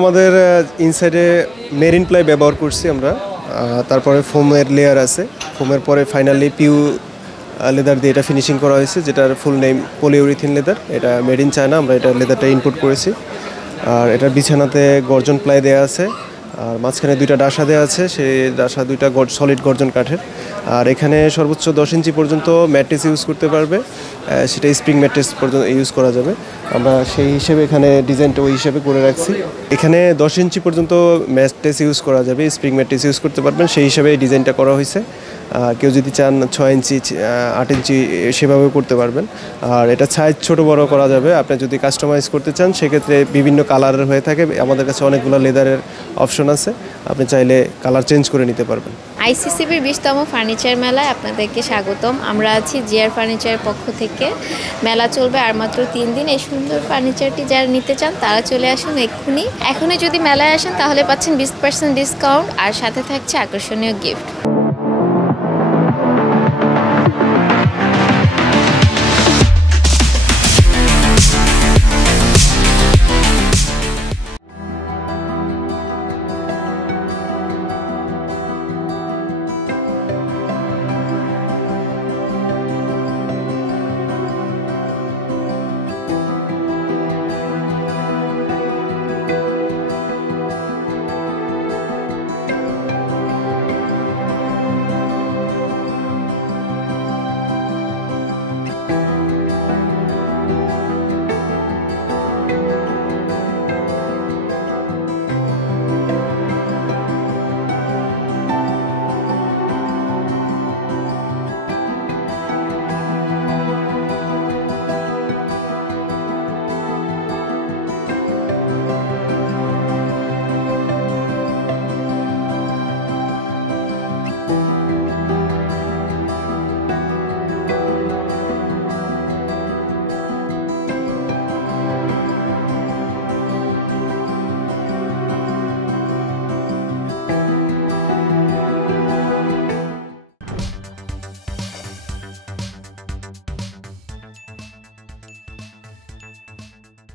আমাদের ইনসাইডে marine ply ব্যবহার করছি আমরা, তারপরে ফোমের লেয়ার আছে, ফোমের পরে ফাইনালি পিউ লেদার দিয়ে এটা ফিনিশিং করা হয়েছে, যেটার ফুল নেম পলিউরিথিন লেদার। এটা মেড ইন চায়না, আমরা এটা লেদারটা ইনপুট করেছি। আর এটার বিছানাতে গর্জন প্লাই দেওয়া আছে, আর মাঝখানে দুইটা ডাসা দেওয়া আছে, সেই ডাসা দুইটা সলিড গর্জন কাঠের। আর এখানে সর্বোচ্চ 10 ইঞ্চি পর্যন্ত ম্যাট্রেস ইউজ করতে পারবে, সেটা স্প্রিং ম্যাট্রেস পর্যন্ত ইউজ করা যাবে। আমরা সেই হিসেবে এখানে ডিজাইনটা ওই হিসেবে করে রাখছি। এখানে 10 ইঞ্চি পর্যন্ত ম্যাট্রেস ইউজ করা যাবে, স্প্রিং ম্যাট্রেস ইউজ করতে পারবেন, সেই হিসেবে এই ডিজাইনটা করা হয়েছে। কেউ যদি চান 6 ইঞ্চি 8 ইঞ্চি সেভাবেও করতে পারবেন। আর এটা সাইজ ছোট বড় করা যাবে। আপনি যদি কাস্টমাইজ করতে চান সেক্ষেত্রে বিভিন্ন কালারের হয়ে থাকে, আমাদের কাছে অনেকগুলো লেদারের অপশন আছে, আপনি চাইলে কালার চেঞ্জ করে নিতে পারবেন। আইসিসিবির 20তম ফার্নিচার মেলায় আপনাদেরকে স্বাগতম। আমরা আছি জিআর ফার্নিচারের পক্ষ থেকে। মেলা চলবে আর মাত্র 3 দিন। এই সুন্দর ফার্নিচারটি যারা নিতে চান তারা চলে আসুন এক্ষুনি। এখনই যদি মেলায় আসেন তাহলে পাচ্ছেন 20% ডিসকাউন্ট, আর সাথে থাকছে আকর্ষণীয় গিফট।